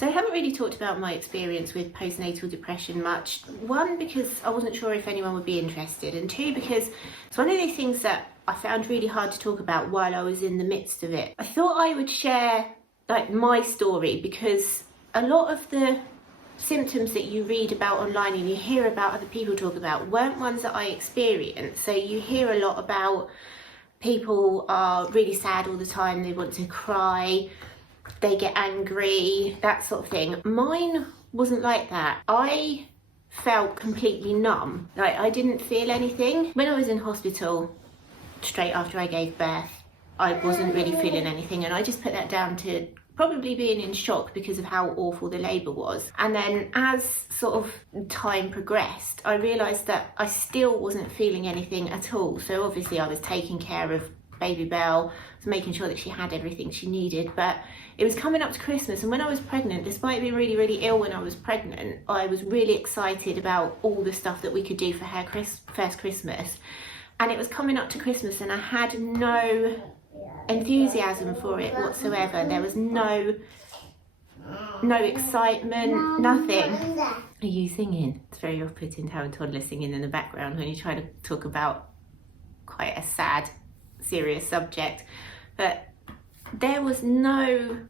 So I haven't really talked about my experience with postnatal depression much. One, because I wasn't sure if anyone would be interested, and two, because it's one of those things that I found really hard to talk about while I was in the midst of it. I thought I would share like my story, because a lot of the symptoms that you read about online and you hear about other people talk about weren't ones that I experienced. So you hear a lot about people are really sad all the time, they want to cry, they get angry, that sort of thing. Mine wasn't like that. I felt completely numb. Like, I didn't feel anything. When I was in hospital straight after I gave birth, I wasn't really feeling anything, and I just put that down to probably being in shock because of how awful the labour was. And then as sort of time progressed, I realised that I still wasn't feeling anything at all. So obviously I was taking care of baby Belle, was making sure that she had everything she needed, but it was coming up to Christmas, and when I was pregnant, despite being really, really ill when I was pregnant, I was really excited about all the stuff that we could do for her first Christmas. And it was coming up to Christmas and I had no enthusiasm for it whatsoever. There was no excitement, nothing. Are you singing? It's very off-putting to have a toddler singing in the background when you're trying to talk about quite a sad, serious subject. But there was no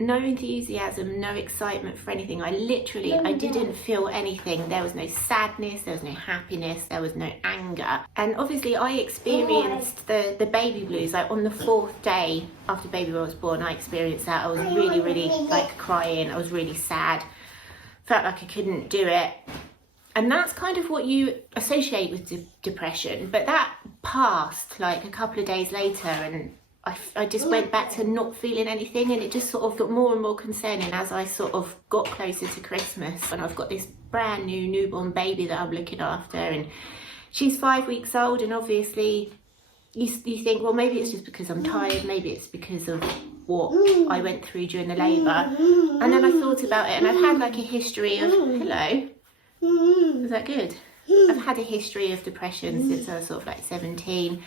enthusiasm, no excitement for anything. I didn't feel anything. There was no sadness, there was no happiness, there was no anger. And obviously I experienced the baby blues. Like on the 4th day after baby was born, I experienced that. I was really, really like crying. I was really sad. Felt like I couldn't do it. And that's kind of what you associate with depression. But that passed like a couple of days later, and I just went back to not feeling anything, and it just sort of got more and more concerning as I sort of got closer to Christmas. And I've got this brand new newborn baby that I'm looking after, and she's 5 weeks old, and obviously you think, well, maybe it's just because I'm tired, maybe it's because of what I went through during the labour. And then I thought about it, and I've had like a history of, hello, is that good? I've had a history of depression since I was sort of like 17,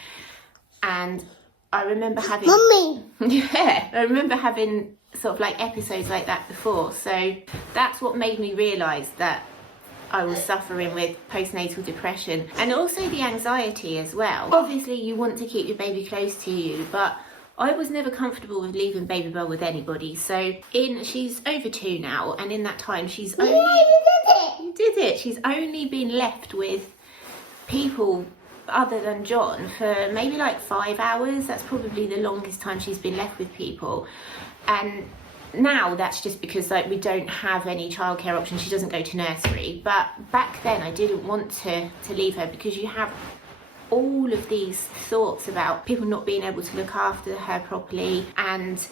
and I remember having, I remember having sort of like episodes like that before. So that's what made me realise that I was suffering with postnatal depression, and also the anxiety as well. Obviously you want to keep your baby close to you, but I was never comfortable with leaving baby Belle with anybody. So she's over 2 now, and in that time she's only been left with people other than John for maybe like 5 hours. That's probably the longest time she's been left with people. And now that's just because like we don't have any childcare options. She doesn't go to nursery. But back then I didn't want to leave her, because you have all of these thoughts about people not being able to look after her properly, and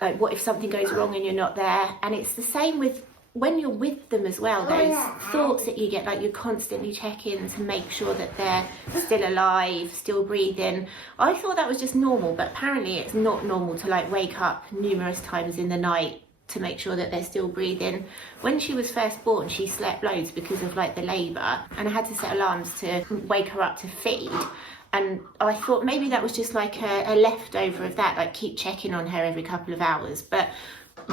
like what if something goes wrong and you're not there. And it's the same with when you're with them as well, those thoughts that you get, like you're constantly checking to make sure that they're still alive, still breathing. I thought that was just normal, but apparently it's not normal to like wake up numerous times in the night to make sure that they're still breathing. When she was first born, she slept loads because of like the labour, and I had to set alarms to wake her up to feed. And I thought maybe that was just like a leftover of that, like keep checking on her every couple of hours. But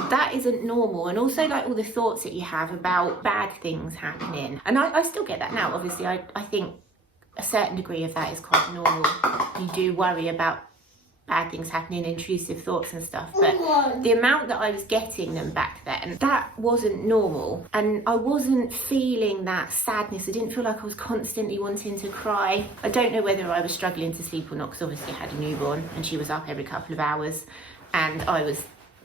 that isn't normal. And also like all the thoughts that you have about bad things happening, and I still get that now. Obviously I think a certain degree of that is quite normal. You do worry about bad things happening, intrusive thoughts and stuff, but the amount that I was getting them back then, that wasn't normal. And I wasn't feeling that sadness. I didn't feel like I was constantly wanting to cry. I don't know whether I was struggling to sleep or not, because obviously I had a newborn and she was up every couple of hours, and I was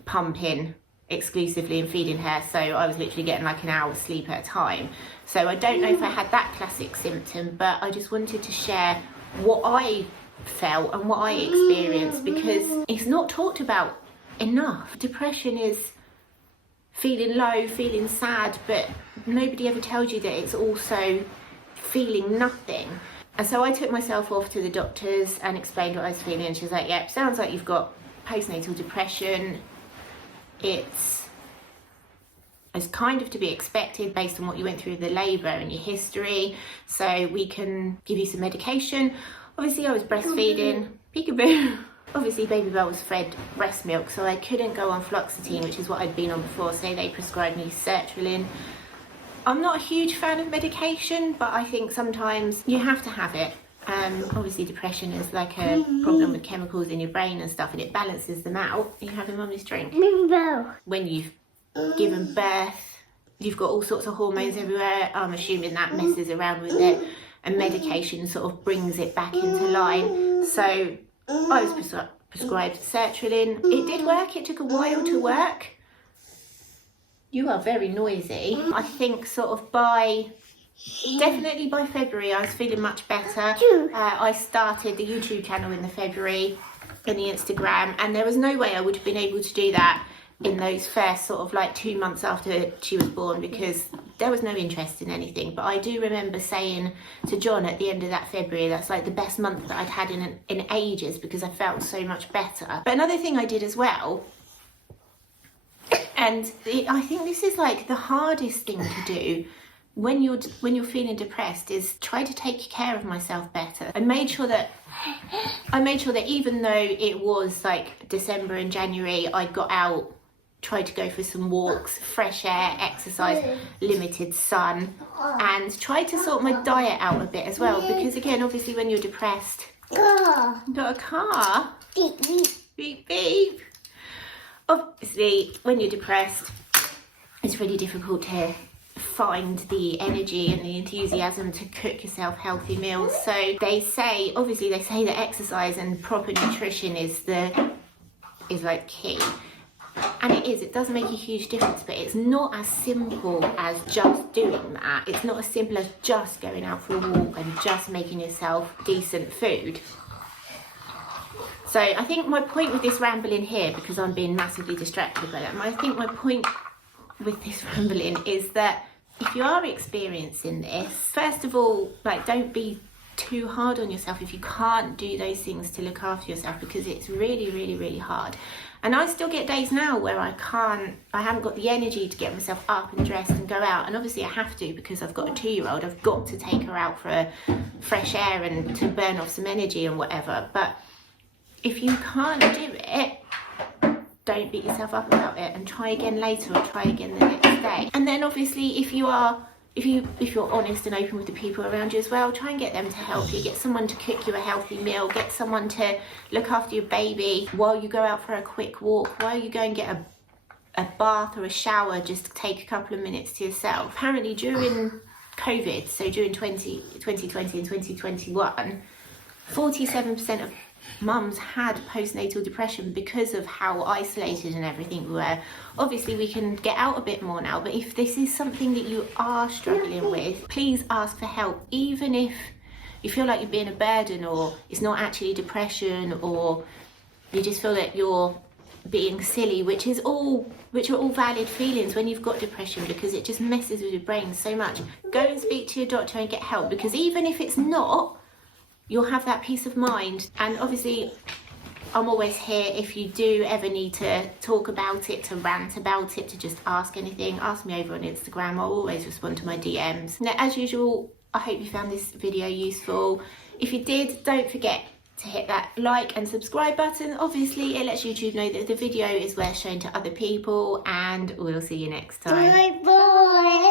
pumping exclusively and feeding her, so I was literally getting like an hour's sleep at a time. So I don't know if I had that classic symptom, but I just wanted to share what I felt and what I experienced, because it's not talked about enough. Depression is feeling low, feeling sad, but nobody ever tells you that it's also feeling nothing. And so I took myself off to the doctors and explained what I was feeling, and she was like, yep, sounds like you've got postnatal depression. It's kind of to be expected based on what you went through the labour and your history, so we can give you some medication. Obviously I was breastfeeding, peekaboo. Obviously Baby Bell was fed breast milk, so I couldn't go on fluoxetine, which is what I'd been on before, so they prescribed me sertraline. I'm not a huge fan of medication, but I think sometimes you have to have it. Obviously depression is like a problem with chemicals in your brain and stuff, and it balances them out. Are you having mummy's drink? When you've given birth, you've got all sorts of hormones everywhere. I'm assuming that messes around with it, and medication sort of brings it back into line. So I was prescribed sertraline. It did work. It took a while to work. You are very noisy. I think sort of definitely by February I was feeling much better. I started the YouTube channel in the February and the Instagram, and there was no way I would have been able to do that in those first sort of like 2 months after she was born, because there was no interest in anything. But I do remember saying to John at the end of that February, that's like the best month that I'd had in ages, because I felt so much better. But another thing I did as well, and I think this is like the hardest thing to do when you're feeling depressed, is try to take care of myself better. I made sure that even though it was like December and January, I got out, tried to go for some walks, fresh air, exercise, limited sun, and tried to sort my diet out a bit as well, because again, obviously when you're depressed, you've got a car, beep beep, beep beep. Obviously when you're depressed, it's really difficult to find the energy and the enthusiasm to cook yourself healthy meals. So they say that exercise and proper nutrition is like key, and it does make a huge difference, but it's not as simple as just doing that. It's not as simple as just going out for a walk and just making yourself decent food. So I think my point with this rambling here, because I'm being massively distracted by that, I think my point with this rambling is that if you are experiencing this, first of all, like, don't be too hard on yourself if you can't do those things to look after yourself, because it's really, really, really hard. And I still get days now where I haven't got the energy to get myself up and dressed and go out. And obviously I have to, because I've got a 2-year-old. I've got to take her out for fresh air and to burn off some energy and whatever. But if you can't do it, don't beat yourself up about it, and try again later, or try again the next day. And then obviously if you're honest and open with the people around you as well, try and get them to help you. Get someone to cook you a healthy meal, get someone to look after your baby while you go out for a quick walk, while you go and get a bath or a shower. Just take a couple of minutes to yourself. Apparently during COVID, so during 2020 and 2021, 47% of mums had postnatal depression because of how isolated and everything we were. Obviously we can get out a bit more now, but if this is something that you are struggling with, please ask for help. Even if you feel like you're being a burden, or it's not actually depression, or you just feel that you're being silly, which are all valid feelings when you've got depression, because it just messes with your brain so much. Go and speak to your doctor and get help, because even if it's not, you'll have that peace of mind. And obviously I'm always here if you do ever need to talk about it, to rant about it, to just ask anything. Ask me over on Instagram. I'll always respond to my DMs. Now, as usual, I hope you found this video useful. If you did, don't forget to hit that like and subscribe button. Obviously it lets YouTube know that the video is worth showing to other people, and we'll see you next time. Bye bye.